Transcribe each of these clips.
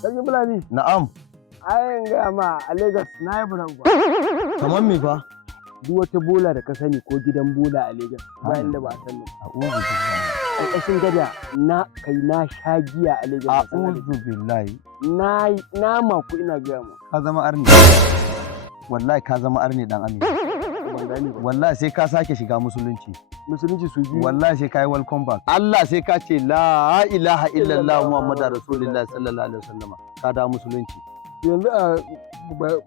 Sarki Fulani. Na'am. Ayin gaya ma a Lagos na yi bulan ba. Kamar me fa? Duk wata bola da ka sani ko gidan bola a Lagos ba inda ba a sani. A'udhu billahi. Ƙarƙashin gada na sha giya a Lagos. A'udhu billahi. Na maku ina gaya ma. Ka zama arni. Wallahi ka zama arni dan Amina. Ban gani ba. Wallahi sai ka sake shiga musulunci. Musulunci su biyu. Wallahi sai ka yi welcome back. Allah sai ka ce la ilaha illallah Muhammadu Rasulullah sallallahu alaihi wasallam. Ka da musulunci. Yanzu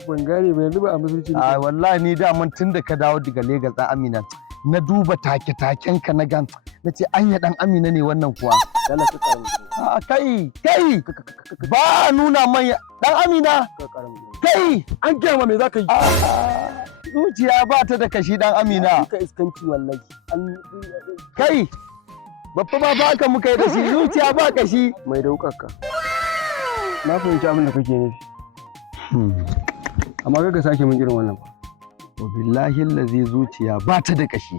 ban gane ba, yanzu ba a musulunci. A wallahi ni da mun tun da ka dawo daga Lagos dan Amina na duba take-taken ka na gan na ce anya dan Amina ne wannan kuwa. Allah ka karamu. A kai ba nuna man dan Amina. Kai an gaya ma me za ka yi? Zuciya ba ta da kashi dan Amina. Ka iskanci wallahi. Kai babba ba haka muka yi da shi, zuciya ba kashi. Mai daukarka. Na fahimci abin da kake nufi. Amma kaga sake mun irin wannan ba. To billahi allazi zuciya ba ta da kashi.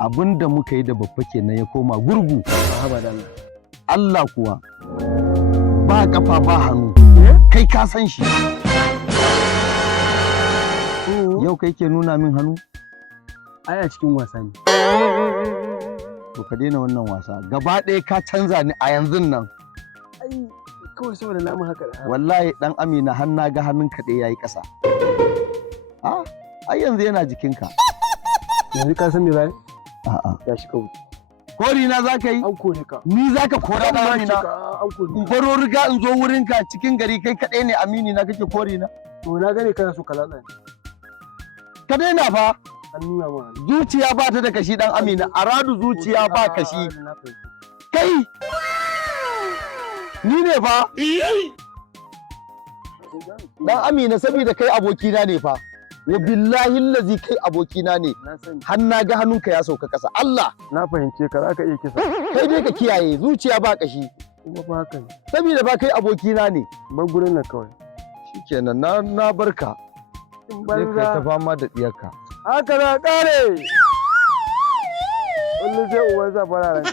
Abinda muka yi da babba kenan ya koma gurgu. Haba da Allah. Allah kuwa ba kafa ba hannu. Kai ka san shi. Yau kai ke nuna min hannu? Ai a cikin wasa ne. To ka daina wannan wasa. Gaba ɗaya ka canza ni a yanzu nan. Ai kawai saboda na mun haka da. Wallahi dan Amina har na ga hannunka ɗaya yayi ƙasa. Ai yanzu yana jikinka. Yanzu ka san me zai? A'a. Ya shi kawai. Kori na za ka yi? An kore ka. Ni za ka kora da Amina? An kore In baro riga in zo wurinka cikin gari kai kaɗai ne amini na kake kori na? To na gane kana so ka latsa. Ka daina fa. An nuna ma. Zuciya ba ta da kashi dan Amina, aradu zuciya ba kashi. Kai! Ni ne fa? Dan Amina saboda kai abokina ne fa. Wa billahi allazi kai abokina ne. Har na ga hannunka ya sauka ƙasa. Allah! Na fahimce ka za ka iya kisa. Kai dai ka kiyaye zuciya ba kashi. Kuma ba haka ne. Saboda ba kai abokina ne. Bar gurin nan kawai. Shikenan na barka. Sai kai ta fama da diyarka. Haka na kare. Wallo sai uwan sa fararen.